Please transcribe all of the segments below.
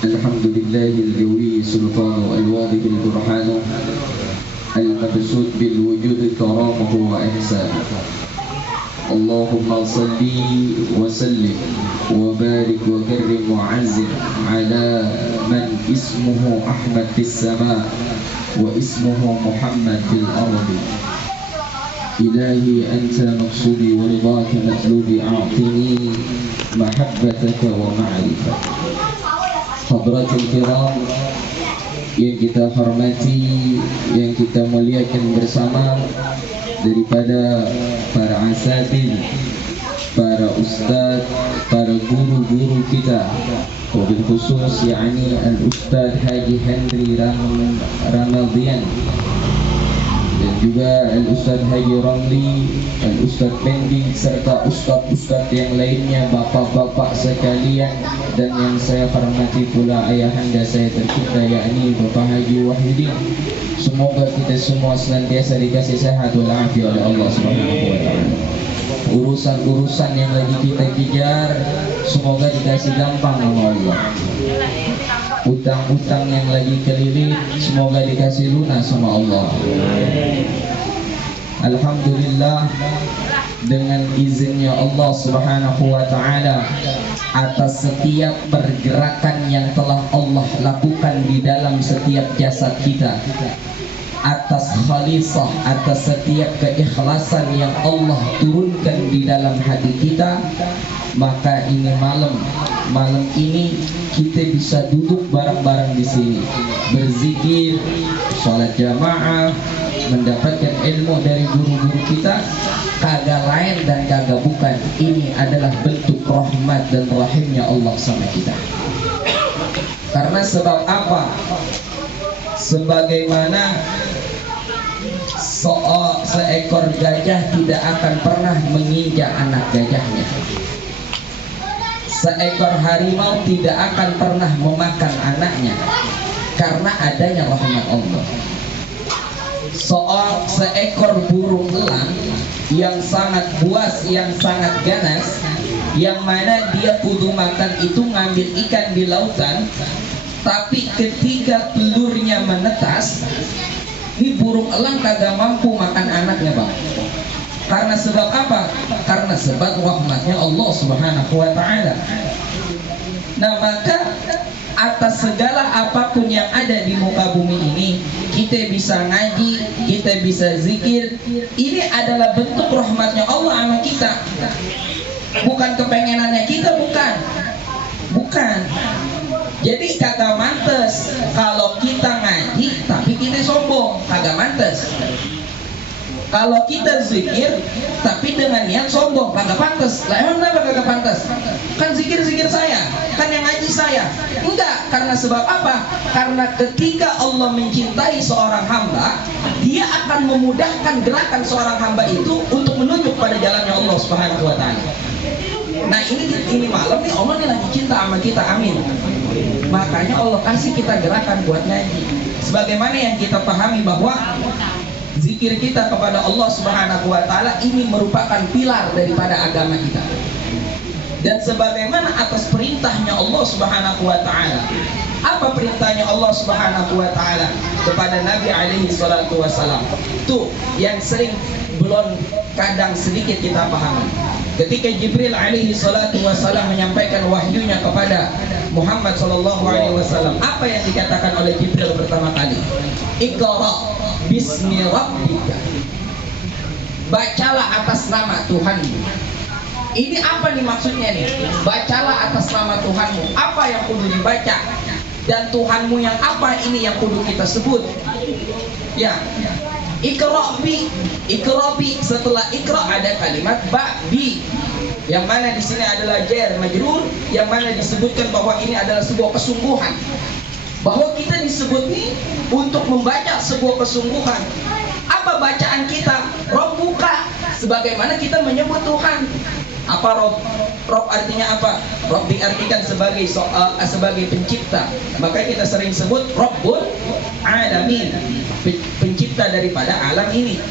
الحمد لله الجوي سلطان الواضح البرهان المبسوط بالوجود كرامه وإحسانه. اللهم صل وسلم وبارك وكرم وعزم على من اسمه أحمد في السماء واسمه محمد في الأرض. إلهي أنت مقصودي ورضاك مطلوبي، أعطني محبتك ومعرفة. Hadratul kiram yang kita hormati, yang kita muliakan bersama, daripada para asatidz, para ustadz, para guru-guru kita, wabil khusus yakni Al-Ustadz Haji Henry Ramadhian, dan juga Al-Ustadz Haji Ramli, Al-Ustadz Pending, serta ustadz-ustadz yang lainnya, bapak-bapak sekalian, dan yang saya hormati pula ayahanda saya tercinta yakni Bapak Haji Wahyudin. Semoga kita semua senantiasa dikasih sehat walafiat oleh Allah Subhanahu wa taala. Urusan-urusan yang lagi kita kejar semoga dikasih gampang sama Allah. Utang-utang yang lagi keliling semoga dikasih lunas sama Allah. Alhamdulillah, dengan izinnya Allah Subhanahu wa taala, atas setiap pergerakan yang telah Allah lakukan di dalam setiap jasad kita, atas khalisah, atas setiap keikhlasan yang Allah turunkan di dalam hati kita, maka ini malam ini kita bisa duduk bareng-bareng di sini, berzikir, sholat jamaah, mendapatkan ilmu dari guru-guru kita. Kagak lain dan kagak bukan, ini adalah bentuk rahmat dan rahimnya Allah sama kita. Karena sebab apa? Sebagaimana seekor gajah tidak akan pernah menginjak anak gajahnya, seekor harimau tidak akan pernah memakan anaknya, karena adanya rahmat Allah. Seekor burung elang yang sangat buas, yang sangat ganas, yang mana dia kudu makan itu ngambil ikan di lautan, tapi ketika telurnya menetas, ini burung elang kagak mampu makan anaknya, Bang. Karena sebab apa? Karena sebab rahmatnya Allah Subhanahu wa taala. Nah, maka atas segala apapun yang ada di muka bumi ini, kita bisa ngaji, kita bisa zikir, ini adalah bentuk rahmatnya Allah sama kita. Bukan kepengenannya kita, bukan. Jadi kagak mantes kalau kita ngaji tapi kita sombong, kagak mantes. Kalau kita zikir tapi dengan niat sombong, kagak pantas. Lah emang kenapa kagak pantas? Kan zikir-zikir saya, kan yang ngaji saya. Enggak, karena sebab apa? Karena ketika Allah mencintai seorang hamba, dia akan memudahkan gerakan seorang hamba itu untuk menuju pada jalannya Allah Subhanahu wa taala. Nah, ini malam nih Allah nih lagi cinta sama kita, amin. Makanya Allah kasih kita gerakan buat ngaji. Sebagaimana yang kita pahami bahwa zikir kita kepada Allah Subhanahu wa taala ini merupakan pilar daripada agama kita. Dan sebagaimana atas perintahnya Allah Subhanahu wa taala. Apa perintahnya Allah Subhanahu wa taala kepada Nabi alaihi salatu wasalam? Tuh yang sering belum kadang sedikit kita pahami. Ketika Jibril alaihi salatu wasalam menyampaikan wahyunya kepada Muhammad sallallahu alaihi wasallam, apa yang dikatakan oleh Jibril pertama kali? Iqra bismi rabbika. Bacalah atas nama Tuhanmu. Ini apa nih maksudnya nih? Bacalah atas nama Tuhanmu. Apa yang kudu dibaca? Dan Tuhanmu yang apa ini yang kudu kita sebut? Ya. Iqra bi, setelah Iqra ada kalimat bi, yang mana di sini adalah jar majrur, yang mana disebutkan bahwa ini adalah sebuah kesungguhan. Bahwa kita disebut nih untuk membaca sebuah kesungguhan. Apa bacaan kita? Rabbuka, sebagaimana kita menyebut Tuhan. Apa Rob artinya apa? Rob diartikan sebagai pencipta. Maka kita sering sebut Rabbul Alamin, pencipta daripada alam ini.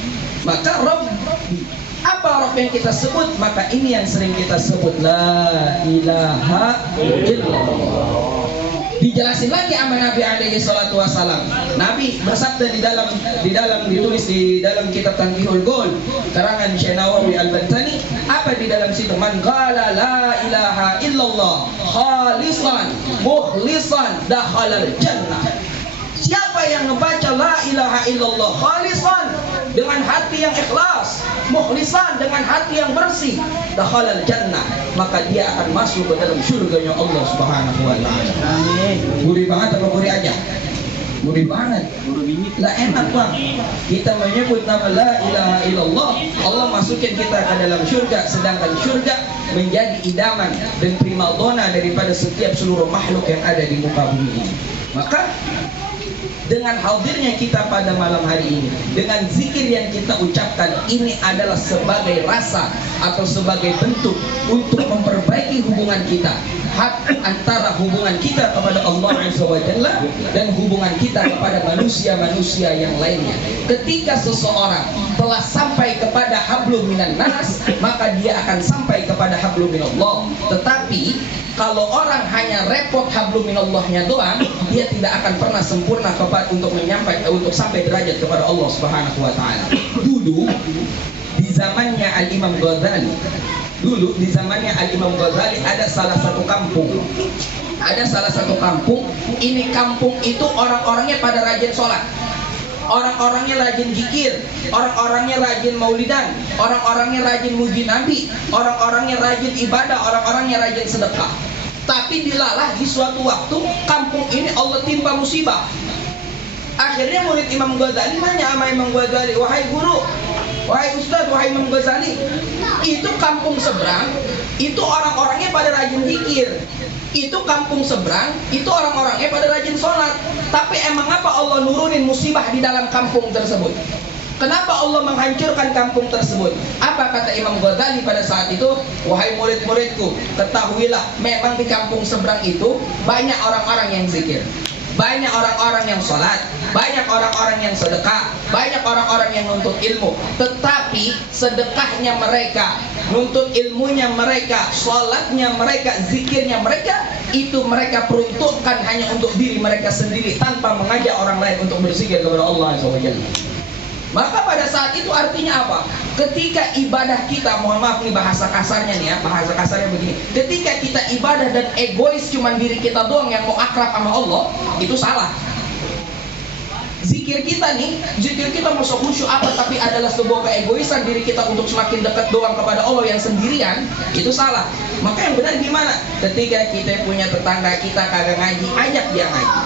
Maka Rob, apa Rob yang kita sebut? Maka ini yang sering kita sebut, la ilaha illallah. Dijelasin lagi sama Nabi alaihi salatu wasalam. Nabi bersabda ditulis di dalam kitab Tanbihul Gol karangan Syekh Nawawi Al-Bantani, apa di dalam situ? Man qala la ilaha illallah khalisan mukhlisan dakhalal jannah. Siapa yang membaca la ilaha illallah khalisan dengan hati yang ikhlas, mukhlisan dengan hati yang bersih, dakhalal jannah, maka dia akan masuk ke dalam surganya Allah Subhanahu wa taala. Amin. Gurih banget apa gurih aja? Gurih banget. Lah enak bang. Kita menyebut nama la ilaha illallah, Allah masukin kita ke dalam surga, sedangkan surga menjadi idaman dan primadona daripada setiap seluruh makhluk yang ada di muka bumi ini. Maka dengan hadirnya kita pada malam hari ini, dengan zikir yang kita ucapkan, ini adalah sebagai rasa atau sebagai bentuk untuk memperbaiki hubungan kita, antara hubungan kita kepada Allah Azza wa Jalla dan hubungan kita kepada manusia-manusia yang lainnya. Ketika seseorang telah sampai kepada hablum minan nas, maka dia akan sampai kepada hablum minallah. Tetapi kalau orang hanya repot hablum minallahnya doang, dia tidak akan pernah sempurna untuk sampai derajat kepada Allah Subhanahu wa taala. Dulu di zamannya Al-Imam Ghazali, ada salah satu kampung. Ini kampung itu orang-orangnya pada rajin sholat, orang-orangnya rajin zikir, orang-orangnya rajin maulidan, orang-orangnya rajin muji Nabi, orang-orangnya rajin ibadah, orang-orangnya rajin sedekah. Tapi dilalah di suatu waktu kampung ini Allah timpa musibah. Akhirnya murid Imam Ghazali nanya sama Imam Ghazali, wahai guru, wahai ustaz, wahai Imam Ghazali, itu kampung seberang, itu orang-orangnya pada rajin zikir. Itu kampung seberang, itu orang-orangnya pada rajin sholat. Tapi emang apa Allah nurunin musibah di dalam kampung tersebut? Kenapa Allah menghancurkan kampung tersebut? Apa kata Imam Ghazali pada saat itu? Wahai murid-muridku, ketahuilah memang di kampung seberang itu banyak orang-orang yang zikir, banyak orang-orang yang sholat, banyak orang-orang yang sedekah, banyak orang-orang yang nuntut ilmu. Tetapi sedekahnya mereka, nuntut ilmunya mereka, sholatnya mereka, zikirnya mereka, itu mereka peruntukkan hanya untuk diri mereka sendiri tanpa mengajak orang lain untuk berzikir kepada Allah SWT. Maka pada saat itu artinya apa? Ketika ibadah kita, mohon maaf nih bahasa kasarnya nih ya, bahasa kasarnya begini. Ketika kita ibadah dan egois cuman diri kita doang yang mau akrab sama Allah, itu salah. Zikir kita mau khusyuk apa, tapi adalah sebuah keegoisan diri kita untuk semakin dekat doang kepada Allah yang sendirian, itu salah. Maka yang benar gimana? Ketika kita punya tetangga kita kagak ngaji, ajak dia ngaji.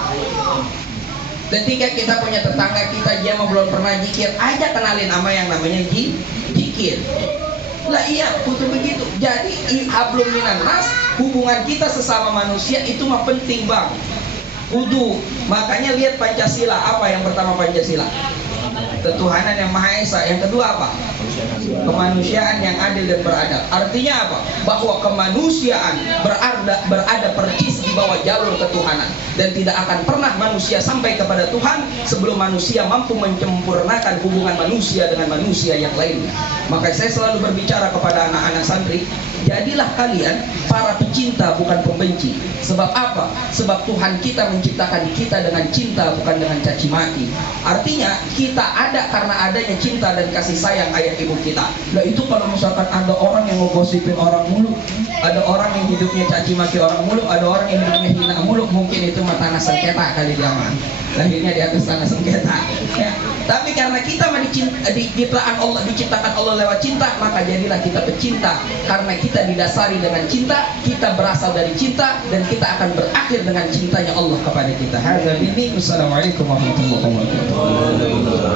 Ketika kita punya tetangga kita dia mau belum pernah zikir, aja kenalin nama yang namanya zikir. Lah iya, betul begitu. Jadi hablum minan nas, hubungan kita sesama manusia itu mah penting bang. Kudu. Makanya lihat Pancasila, apa yang pertama Pancasila? Ketuhanan yang Maha Esa. Yang kedua apa? Kemanusiaan yang adil dan beradab. Artinya apa? Bahwa kemanusiaan berada persis di bawah jalur ketuhanan, dan tidak akan pernah manusia sampai kepada Tuhan sebelum manusia mampu menyempurnakan hubungan manusia dengan manusia yang lainnya. Maka saya selalu berbicara kepada anak-anak santri, jadilah kalian para pecinta bukan pembenci. Sebab apa? Sebab Tuhan kita menciptakan kita dengan cinta, bukan dengan caci maki. Artinya kita ada karena adanya cinta dan kasih sayang ayah ibu kita. Nah itu kalau misalkan ada orang yang ngegosipin orang mulu, ada orang yang hidupnya caci maki orang mulu, ada orang yang hidupnya hina mulu, mungkin itu mah tanah sengketa kali dia mah. Lahirnya di atas tanah sengketa. Ya. Tapi karena kita diciptakan Allah lewat cinta, maka jadilah kita pecinta. Karena kita didasari dengan cinta, kita berasal dari cinta, dan kita akan berakhir dengan cintanya Allah kepada kita. Hadza minni, wassalamualaikum warahmatullahi wabarakatuh.